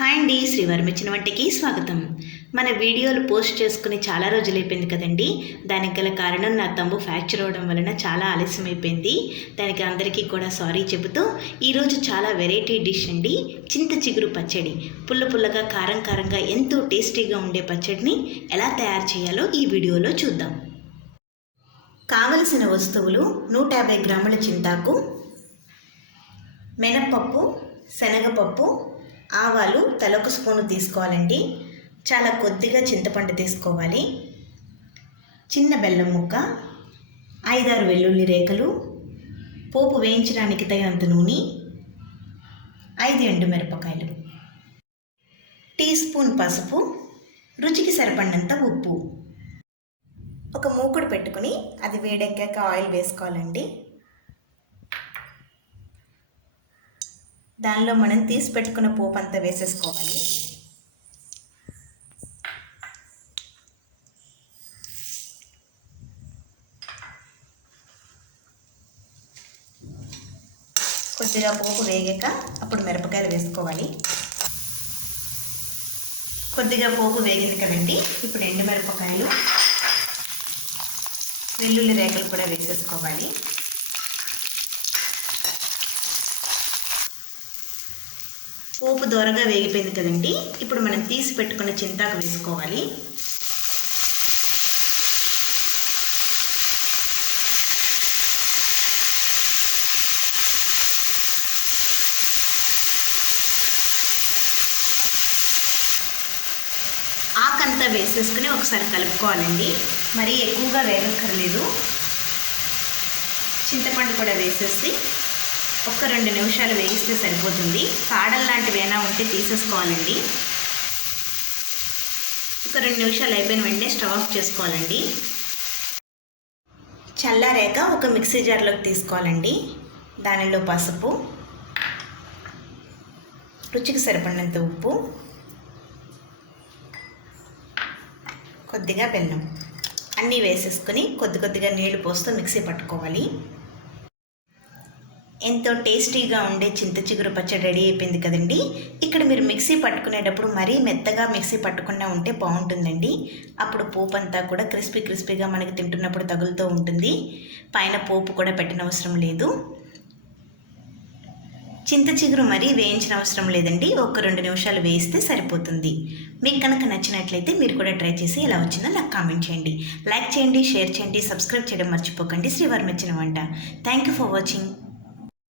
Hi అండి, శ్రీవారి మెచ్చిన వంటికి స్వాగతం. మన వీడియోలు పోస్ట్ చేసుకుని చాలా రోజులు అయిపోయింది కదండి. దానికి గల కారణం నా తంబు ఫ్రాక్చర్ అవ్వడం వలన చాలా ఆలస్యం అయిపోయింది. దానికి అందరికీ కూడా సారీ చెబుతూ ఈరోజు చాలా వెరైటీ డిష్ అండి, చింత చిగురు పచ్చడి. పుల్ల పుల్లగా కారం కారంగా ఎంతో టేస్టీగా ఉండే పచ్చడిని ఎలా తయారు చేయాలో ఈ వీడియోలో చూద్దాం. కావలసిన వస్తువులు: 150 గ్రాముల చింతాకు, మినప్పప్పు, శనగపప్పు, ఆవాలు తలొక స్పూను తీసుకోవాలండి. చాలా కొద్దిగా చింతపండు తీసుకోవాలి. చిన్న బెల్లం ముక్క, 5-6 వెల్లుల్లి రేఖలు, పోపు వేయించడానికి తగినంత నూనె, 5 ఎండుమిరపకాయలు, టీ స్పూన్ పసుపు, రుచికి సరిపడినంత ఉప్పు. ఒక మూకుడు పెట్టుకుని అది వేడెక్కాక ఆయిల్ వేసుకోవాలండి. దానిలో మనం తీసి పెట్టుకున్న పోపు అంతా వేసేసుకోవాలి. కొద్దిగా పోపు వేగాక అప్పుడు మిరపకాయలు వేసుకోవాలి. కొద్దిగా పోపు వేగింది కదండి, ఇప్పుడు ఎండుమిరపకాయలు, వెల్లుల్లి రేఖలు కూడా వేసేసుకోవాలి. పోపు దూరగా వేగిపోయింది కదండి, ఇప్పుడు మనం తీసి పెట్టుకున్న చింతాకు వేసుకోవాలి. ఆకంతా వేసేసుకుని ఒకసారి కలుపుకోవాలండి. మరీ ఎక్కువగా వేగక్కర్లేదు. చింతపండు కూడా వేసేసి ఒక 2 నిమిషాలు వేయిస్తే సరిపోతుంది. కాడలు లాంటివి ఏమైనా ఉంటే తీసేసుకోవాలండి. ఒక 2 నిమిషాలు అయిపోయిన వెంటనే స్టవ్ ఆఫ్ చేసుకోవాలండి. చల్లారాక ఒక మిక్సీ జార్లోకి తీసుకోవాలండి. దానిలో పసుపు, రుచికి సరిపడినంత ఉప్పు, కొద్దిగా బెల్లం అన్నీ వేసేసుకొని కొద్దిగా నీళ్లు పోస్తూ మిక్సీ పట్టుకోవాలి. ఎంతో టేస్టీగా ఉండే చింత చిగురు పచ్చడి రెడీ అయిపోయింది కదండి. ఇక్కడ మీరు మిక్సీ పట్టుకునేటప్పుడు మరీ మెత్తగా మిక్సీ పట్టకుండా ఉంటే బాగుంటుందండి. అప్పుడు పోపు అంతా కూడా క్రిస్పీగా మనకి తింటున్నప్పుడు తగులుతూ ఉంటుంది. పైన పోపు కూడా పెట్టిన అవసరం లేదు. చింత చిగురు మరీ వేయించిన అవసరం లేదండి, ఒక 2 నిమిషాలు వేయిస్తే సరిపోతుంది. మీకు కనుక నచ్చినట్లయితే మీరు కూడా ట్రై చేసి ఎలా వచ్చిందో నాకు కామెంట్ చేయండి. లైక్ చేయండి, షేర్ చేయండి, సబ్స్క్రైబ్ చేయడం మర్చిపోకండి. శ్రీవారి మెచ్చిన వంట. Thank you for watching.